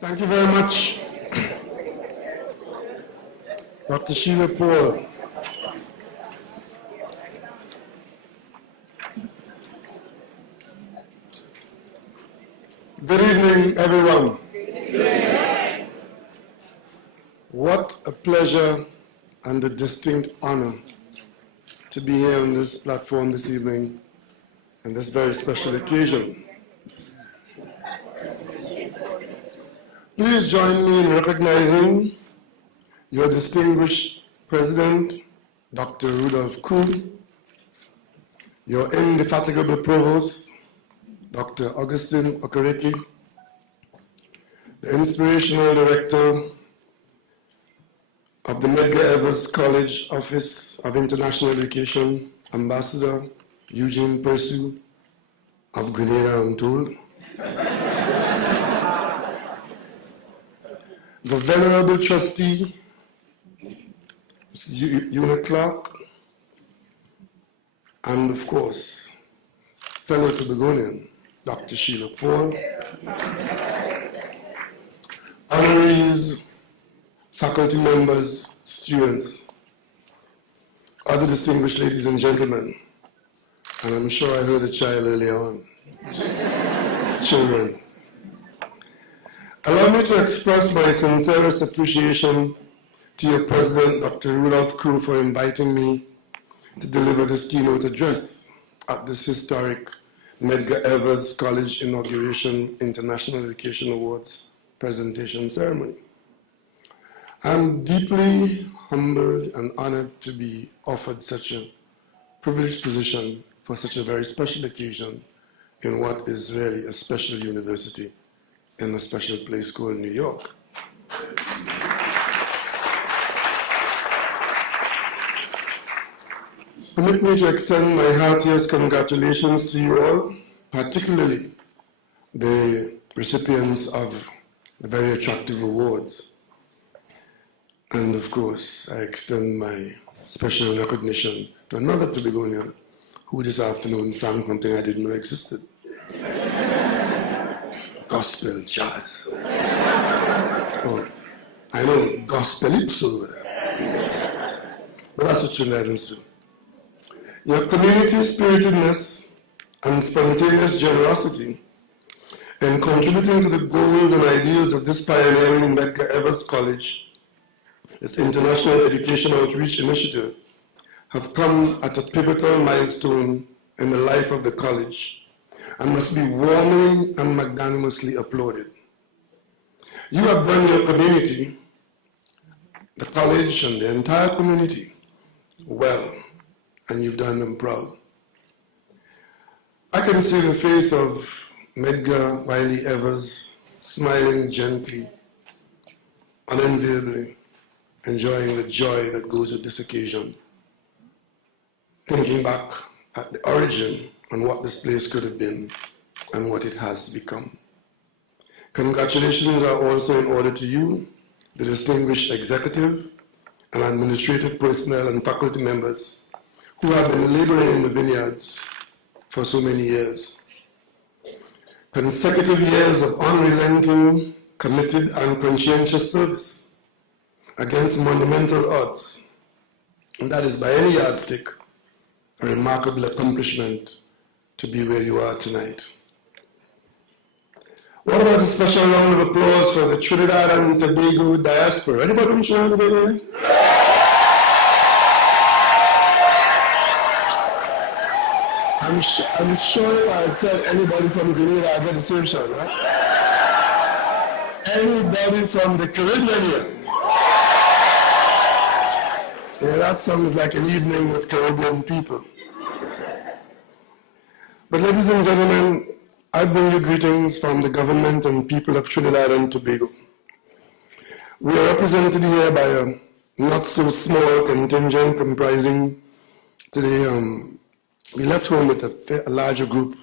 Thank you very much, Dr. Sheila Paul. Good evening, everyone. What a pleasure and a distinct honor to be here on this platform this evening on this very special occasion. Please join me in recognizing your distinguished President, Dr. Rudolph Koo, your indefatigable Provost, Dr. Augustine Okereke, the inspirational Director of the Medgar Evers College Office of International Education, Ambassador Eugene Persu of Grenada and Tobago, the Venerable Trustee, Una Clark, and of course, fellow Tobagonian, Dr. Sheila Paul, honorees, faculty members, students, other distinguished ladies and gentlemen, and I'm sure I heard a child earlier on, children. Allow me to express my sincerest appreciation to your President, Dr. Rudolph Koo, for inviting me to deliver this keynote address at this historic Medgar Evers College Inauguration International Education Awards presentation ceremony. I'm deeply humbled and honored to be offered such a privileged position for such a very special occasion in what is really a special university in a special place called New York. Permit me to extend my heartiest congratulations to you all, particularly the recipients of the very attractive awards. And of course, I extend my special recognition to another Tobagonian who this afternoon sang something I didn't know existed. Gospel jazz. Oh, I know gospel ipso, but that's what Trinidadians do. Your community spiritedness and spontaneous generosity in contributing to the goals and ideals of this pioneering Medgar Evers College, its international education outreach initiative, have come at a pivotal milestone in the life of the college and must be warmly and magnanimously applauded. You have done your community, the college and the entire community, well, and you've done them proud. I can see the face of Medgar Wiley Evers smiling gently, unenviably, enjoying the joy that goes with this occasion, thinking back at the origin and what this place could have been and what it has become. Congratulations are also in order to you, the distinguished executive and administrative personnel and faculty members who have been laboring in the vineyards for so many years. Consecutive years of unrelenting, committed, and conscientious service against monumental odds, and that is by any yardstick a remarkable accomplishment to be where you are tonight. What about a special round of applause for the Trinidad and Tobago diaspora? Anybody from Trinidad and Tobago? I'm sure if I had said anybody from Grenada, I'd get the same shot, right? Anybody from the Caribbean here? Yeah, that sounds like an evening with Caribbean people. But ladies and gentlemen, I bring you greetings from the government and people of Trinidad and Tobago. We are represented here by a not so small contingent comprising today, we left home with a larger group,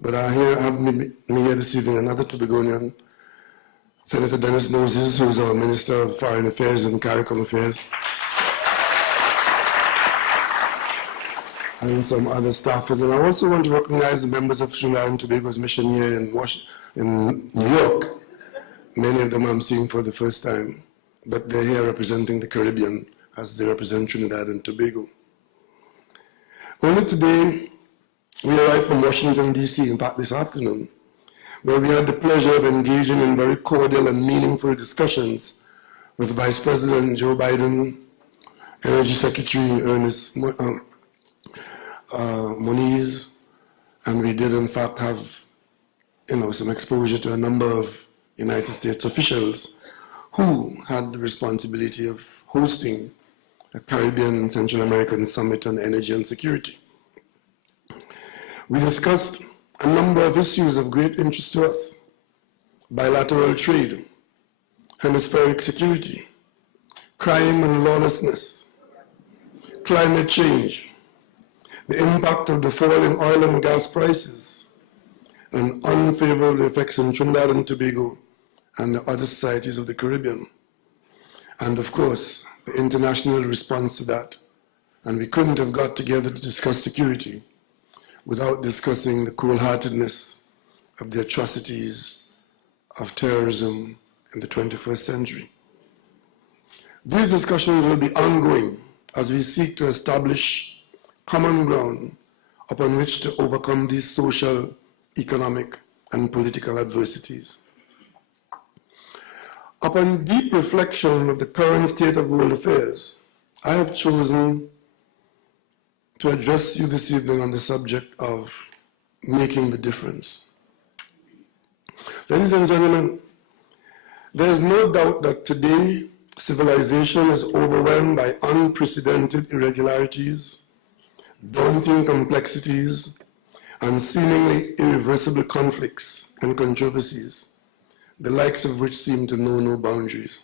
but I have me here this evening another Tobagonian, Senator Dennis Moses, who is our Minister of Foreign Affairs and CARICOM Affairs, and some other staffers. And I also want to recognize the members of Trinidad and Tobago's mission here in New York, Many of them I'm seeing for the first time, but they're here representing the Caribbean as they represent Trinidad and Tobago. Only today, we arrived from Washington, D.C., in fact this afternoon, where we had the pleasure of engaging in very cordial and meaningful discussions with Vice President Joe Biden, Energy Secretary Ernest Moniz, and we did in fact have some exposure to a number of United States officials who had the responsibility of hosting a Caribbean and Central American Summit on Energy and Security. We discussed a number of issues of great interest to us: bilateral trade, hemispheric security, crime and lawlessness, climate change, the impact of the fall in oil and gas prices, and unfavorable effects in Trinidad and Tobago and the other societies of the Caribbean. And of course, the international response to that. And we couldn't have got together to discuss security without discussing the cold-heartedness of the atrocities of terrorism in the 21st century. These discussions will be ongoing as we seek to establish common ground upon which to overcome these social, economic, and political adversities. Upon deep reflection of the current state of world affairs, I have chosen to address you this evening on the subject of making the difference. Ladies and gentlemen, there is no doubt that today civilization is overwhelmed by unprecedented irregularities, daunting complexities, and seemingly irreversible conflicts and controversies, the likes of which seem to know no boundaries.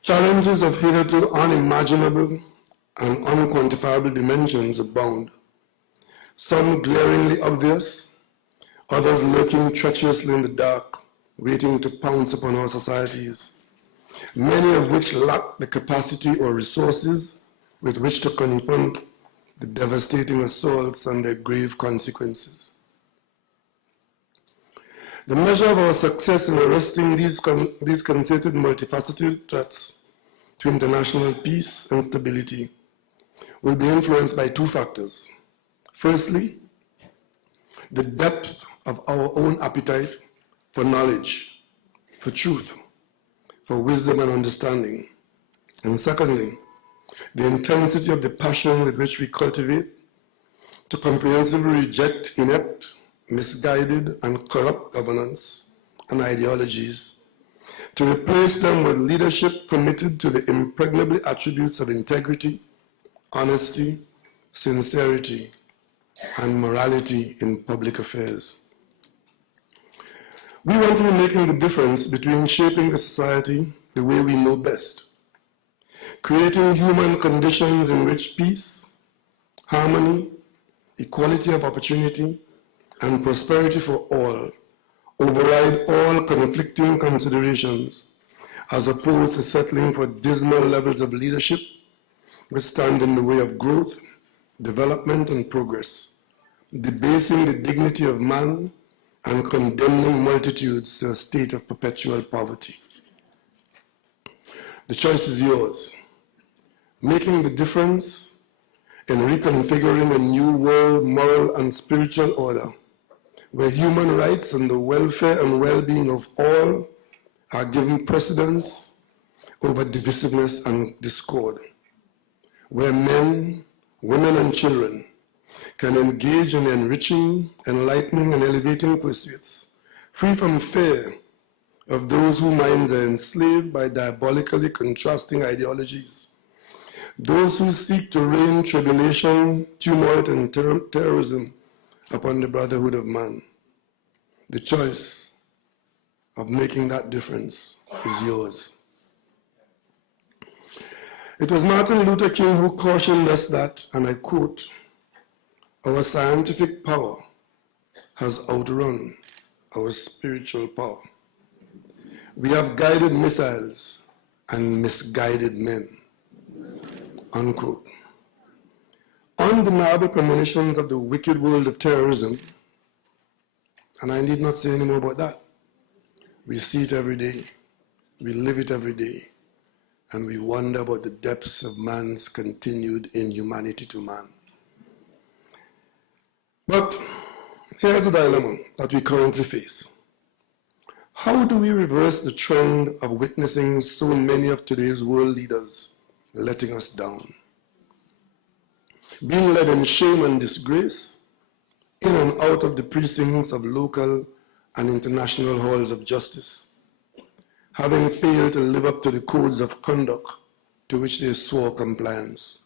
Challenges of hitherto unimaginable and unquantifiable dimensions abound, some glaringly obvious, others lurking treacherously in the dark, waiting to pounce upon our societies, many of which lack the capacity or resources with which to confront the devastating assaults and their grave consequences. The measure of our success in arresting these concerted multifaceted threats to international peace and stability will be influenced by two factors. Firstly, the depth of our own appetite for knowledge, for truth, for wisdom and understanding. And secondly, the intensity of the passion with which we cultivate to comprehensively reject inept, misguided, and corrupt governance and ideologies, to replace them with leadership committed to the impregnable attributes of integrity, honesty, sincerity, and morality in public affairs. We want to be making the difference between shaping the society the way we know best, creating human conditions in which peace, harmony, equality of opportunity, and prosperity for all override all conflicting considerations, as opposed to settling for dismal levels of leadership which stand in the way of growth, development, and progress, debasing the dignity of man and condemning multitudes to a state of perpetual poverty. The choice is yours. Making the difference in reconfiguring a new world moral and spiritual order, where human rights and the welfare and well-being of all are given precedence over divisiveness and discord, where men, women, and children can engage in enriching, enlightening, and elevating pursuits, free from fear of those whose minds are enslaved by diabolically contrasting ideologies, those who seek to rain tribulation, tumult, and terrorism upon the brotherhood of man. The choice of making that difference is yours. It was Martin Luther King who cautioned us that, and I quote, "Our scientific power has outrun our spiritual power. We have guided missiles and misguided men," unquote. Undeniable premonitions of the wicked world of terrorism, and I need not say any more about that, We see it every day, we live it every day, and we wonder about the depths of man's continued inhumanity to man. But here's the dilemma that we currently face. How do we reverse the trend of witnessing so many of today's world leaders letting us down? Being led in shame and disgrace, in and out of the precincts of local and international halls of justice, having failed to live up to the codes of conduct to which they swore compliance.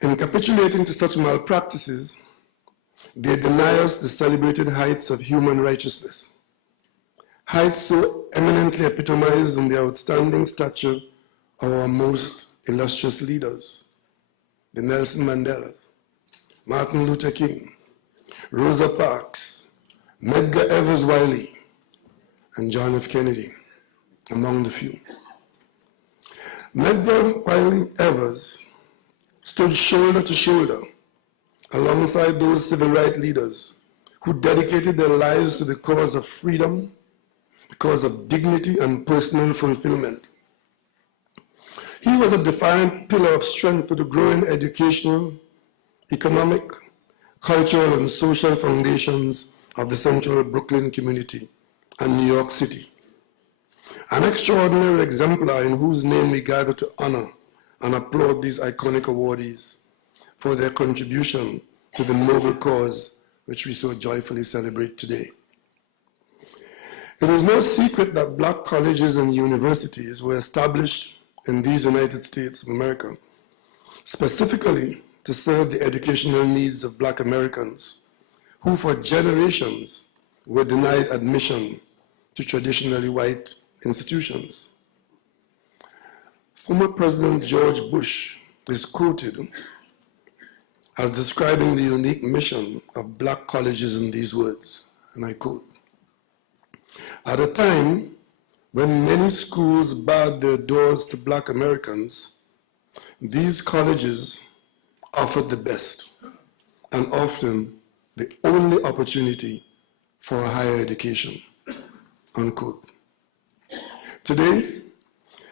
In capitulating to such malpractices, they deny us the celebrated heights of human righteousness, heights so eminently epitomized in the outstanding stature of our most illustrious leaders, the Nelson Mandelas, Martin Luther King, Rosa Parks, Medgar Evers Wiley, and John F. Kennedy, among the few. Medgar Wiley Evers stood shoulder to shoulder alongside those civil rights leaders who dedicated their lives to the cause of freedom, the cause of dignity and personal fulfillment. He was a defiant pillar of strength to the growing educational, economic, cultural, and social foundations of the central Brooklyn community and New York City. An extraordinary exemplar in whose name we gather to honor and applaud these iconic awardees for their contribution to the noble cause which we so joyfully celebrate today. It is no secret that black colleges and universities were established in these United States of America, specifically to serve the educational needs of black Americans who for generations were denied admission to traditionally white institutions. Former President George Bush is quoted as describing the unique mission of black colleges in these words, and I quote, "At a time when many schools barred their doors to black Americans, these colleges offered the best and often the only opportunity for a higher education," unquote. Today,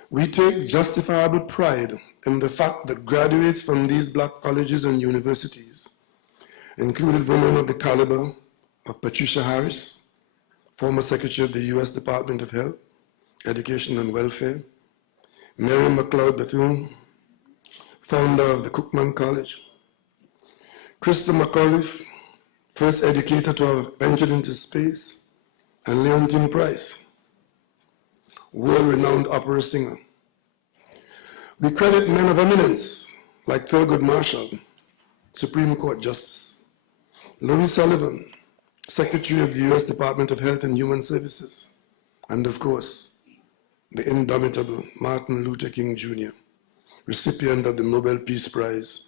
we take justifiable pride in the fact that graduates from these black colleges and universities included women of the caliber of Patricia Harris, former Secretary of the U.S. Department of Health, Education and Welfare, Mary McLeod Bethune, founder of the Cookman College, Krista McAuliffe, first educator to have ventured into space, and Leontine Price, world-renowned opera singer. We credit men of eminence like Thurgood Marshall, Supreme Court Justice, Louis Sullivan, Secretary of the U.S. Department of Health and Human Services, and of course, the indomitable Martin Luther King Jr., recipient of the Nobel Peace Prize,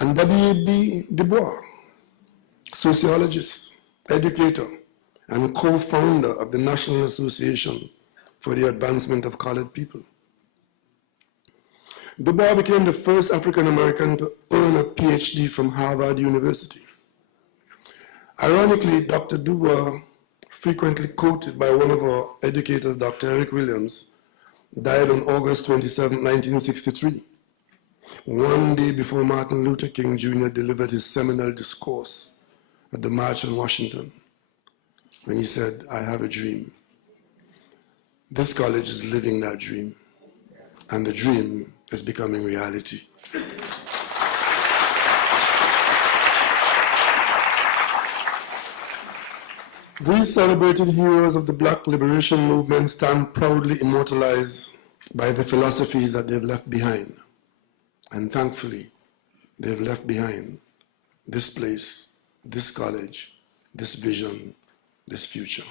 and W.E.B. Du Bois, sociologist, educator, and co-founder of the National Association for the Advancement of Colored People. Du Bois became the first African American to earn a PhD from Harvard University. Ironically, Dr. Du Bois, frequently quoted by one of our educators, Dr. Eric Williams, died on August 27, 1963, one day before Martin Luther King Jr. delivered his seminal discourse at the March on Washington, when he said, "I have a dream." This college is living that dream, and the dream is becoming reality. These celebrated heroes of the Black liberation movement stand proudly immortalized by the philosophies that they've left behind. And thankfully, they've left behind this place, this college, this vision, this future.